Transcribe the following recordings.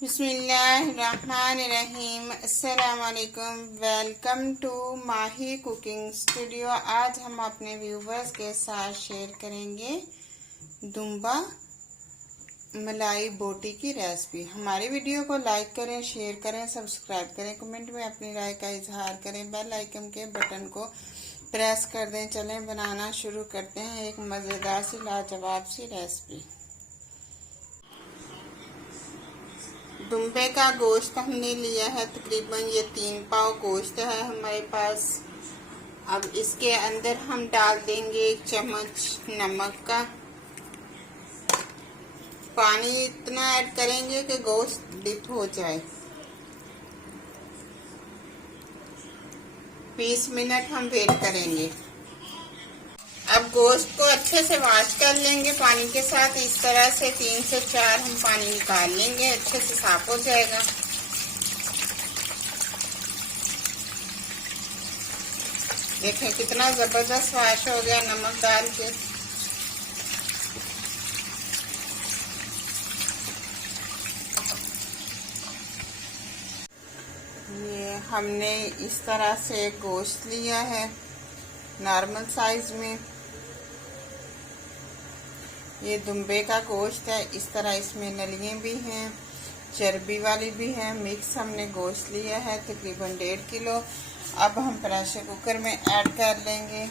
बिस्मिल्लाहिर्रहमानिर्रहीम। अस्सलाम वालेकुम। Welcome to Mahi cooking studio. आज हम अपने व्यूवर्स के साथ शेयर करेंगे दुम्बा मलाई बोटी की रेसिपी। हमारी वीडियो को लाइक करें, शेयर करें, सब्सक्राइब करें, कमेंट में अपनी राय का इजहार करें, बेल आइकन के बटन को प्रेस कर दें। चलें बनाना शुरू करते हैं एक मज़ेदार सी लाजवाब सी रेसिपी। दुम्बे का गोश्त हमने लिया है, तकरीबन ये 3 पाव गोश्त है हमारे पास। अब इसके अंदर हम डाल देंगे 1 चम्मच नमक का। पानी इतना ऐड करेंगे कि गोश्त डिप हो जाए। 20 मिनट हम वेट करेंगे। अब गोश्त को अच्छे से वॉश कर लेंगे पानी के साथ। इस तरह से 3 से 4 हम पानी निकाल लेंगे, अच्छे से साफ हो जाएगा। देखें कितना जबरदस्त वॉश हो गया नमक डाल के। ये हमने इस तरह से गोश्त लिया है नॉर्मल साइज में। ये दुम्बे का गोश्त है। इस तरह इसमें नलियाँ भी हैं, चर्बी वाली भी है। मिक्स हमने गोश्त लिया है तकरीबन 1.5 किलो। अब हम प्रेशर कुकर में ऐड कर लेंगे।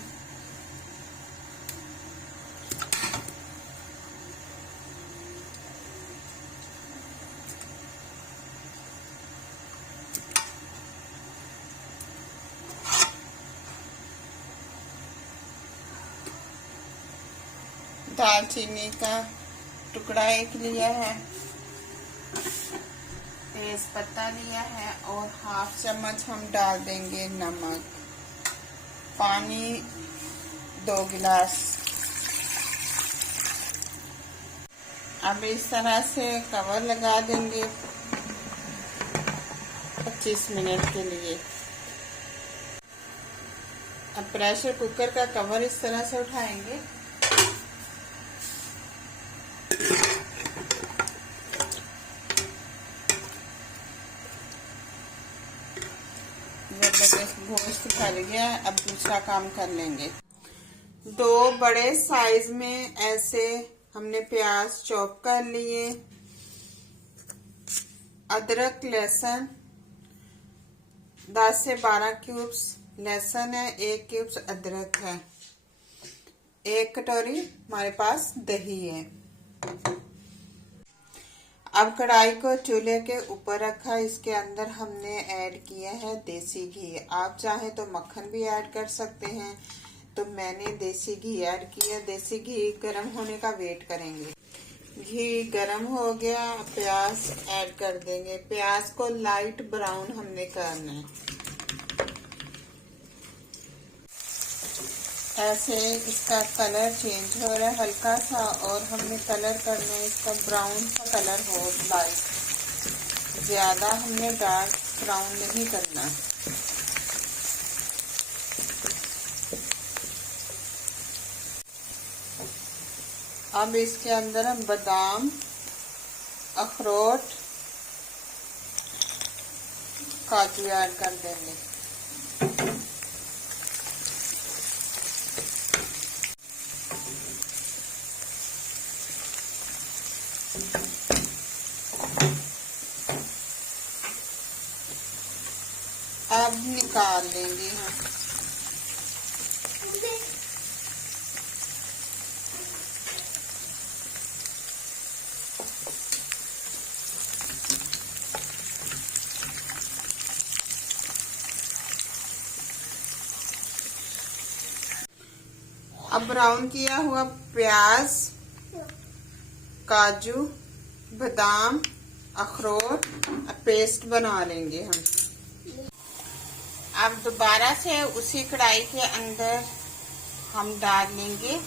दालचीनी का टुकड़ा 1 लिया है, तेज पत्ता लिया है और 1/2 चम्मच हम डाल देंगे नमक। पानी 2 गिलास। अब इस तरह से कवर लगा देंगे 25 मिनट के लिए। अब प्रेशर कुकर का कवर इस तरह से उठाएंगे। जबरदस्त गोश्त फैल गया। अब दूसरा काम कर लेंगे। 2 बड़े साइज में ऐसे हमने प्याज चॉप कर लिए। अदरक लहसुन 10 से 12 क्यूब्स लहसुन है, 1 क्यूब्स अदरक है, 1 कटोरी हमारे पास दही है। अब कढ़ाई को चूल्हे के ऊपर रखा। इसके अंदर हमने ऐड किया है देसी घी। आप चाहें तो मक्खन भी ऐड कर सकते हैं, तो मैंने देसी घी ऐड किया। देसी घी गर्म होने का वेट करेंगे। घी गर्म हो गया, प्याज ऐड कर देंगे। प्याज को लाइट ब्राउन हमने करना है। ऐसे इसका कलर चेंज हो रहा है हल्का सा, और हमने कलर करना है इसका ब्राउन सा कलर हो, लाइट। ज्यादा हमने डार्क ब्राउन नहीं करना। अब इसके अंदर हम बादाम, अखरोट, काजू ऐड कर देंगे। अब निकाल लेंगे हम। अब ब्राउन किया हुआ प्याज, काजू, बादाम, अखरोट पेस्ट बना लेंगे हम। अब दोबारा से उसी कढ़ाई के अंदर हम डाल लेंगे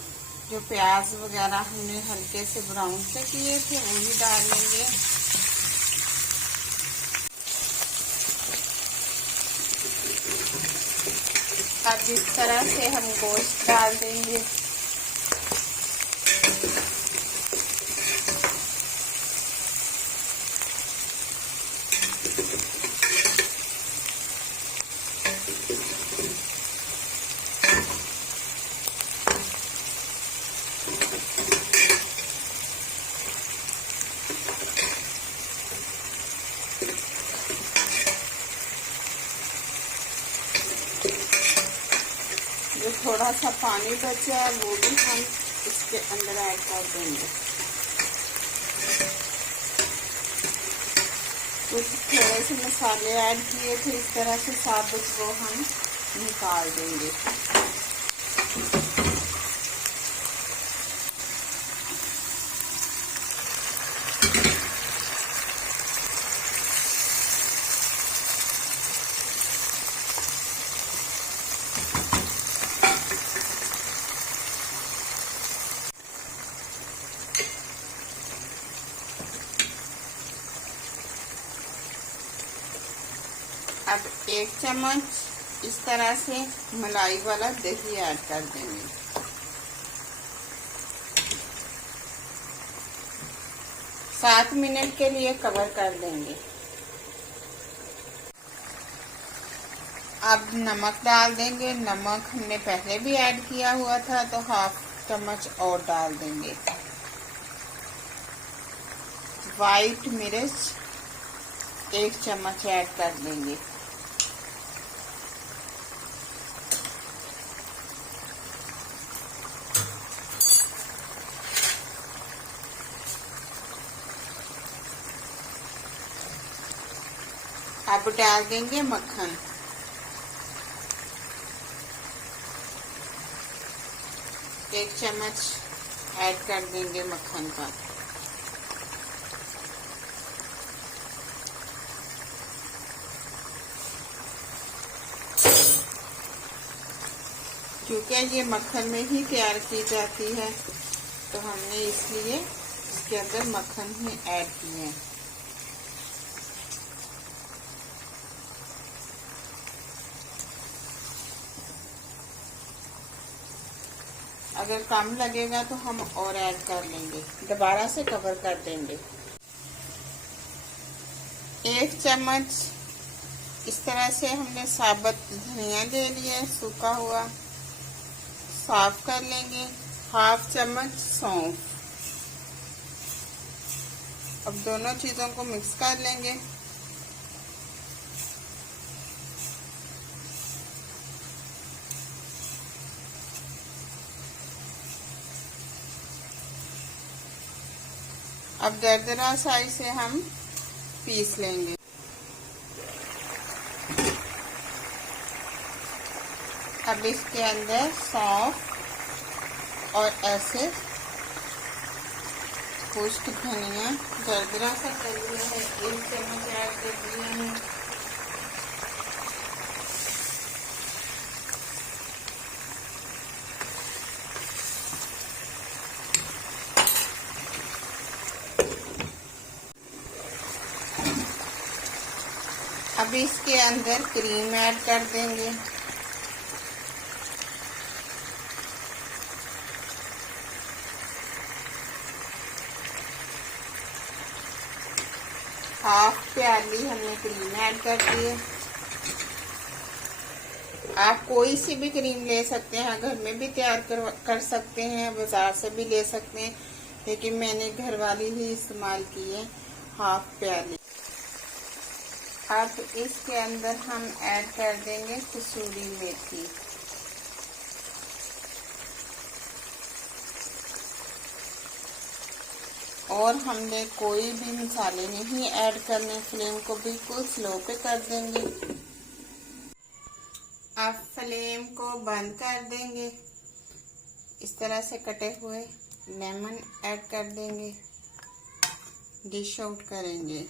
जो प्याज वगैरह हमने हल्के से ब्राउन से किए थे, वही डाल लेंगे। अब इस तरह से हम गोश्त डाल देंगे। थोड़ा सा पानी बचा है वो भी हम इसके अंदर ऐड कर देंगे। कुछ थोड़े से मसाले ऐड किए थे इस तरह से साबुत, वो हम निकाल देंगे। अब 1 चम्मच इस तरह से मलाई वाला दही ऐड कर देंगे। सात मिनट के लिए कवर कर देंगे। अब नमक डाल देंगे। नमक हमने पहले भी ऐड किया हुआ था तो 1/2 चम्मच और डाल देंगे। व्हाइट मिर्च 1 चम्मच ऐड कर देंगे। अब डाल देंगे मक्खन। एक चम्मच ऐड कर देंगे मक्खन का। क्योंकि ये मक्खन में ही तैयार की जाती है तो हमने इसलिए इसके अंदर मक्खन ही ऐड किए हैं। अगर कम लगेगा तो हम और ऐड कर लेंगे। दोबारा से कवर कर देंगे। 1 चम्मच इस तरह से हमने साबुत धनिया ले लिया, सूखा हुआ, साफ कर लेंगे। 1/2 चम्मच सौंफ। अब दोनों चीजों को मिक्स कर लेंगे। अब दरदरा साइज से हम पीस लेंगे। अब इसके अंदर सौंफ और ऐसे खुश्क धनिया दरदरा सा कर लिया है 1 चम्मच ऐड कर दिया है। अब इसके अंदर क्रीम ऐड कर देंगे। हाफ प्याली हमने क्रीम ऐड कर दी है। आप कोई सी भी क्रीम ले सकते हैं, घर में भी तैयार कर सकते हैं, बाजार से भी ले सकते हैं, लेकिन मैंने घर वाली ही इस्तेमाल की है, हाफ प्याली। अब इसके अंदर हम ऐड कर देंगे कसूरी मेथी। और हमने कोई भी मसाले नहीं ऐड करने, फ्लेम को बिल्कुल स्लो पे कर देंगे। अब फ्लेम को बंद कर देंगे। इस तरह से कटे हुए लेमन ऐड कर देंगे, डिश आउट करेंगे।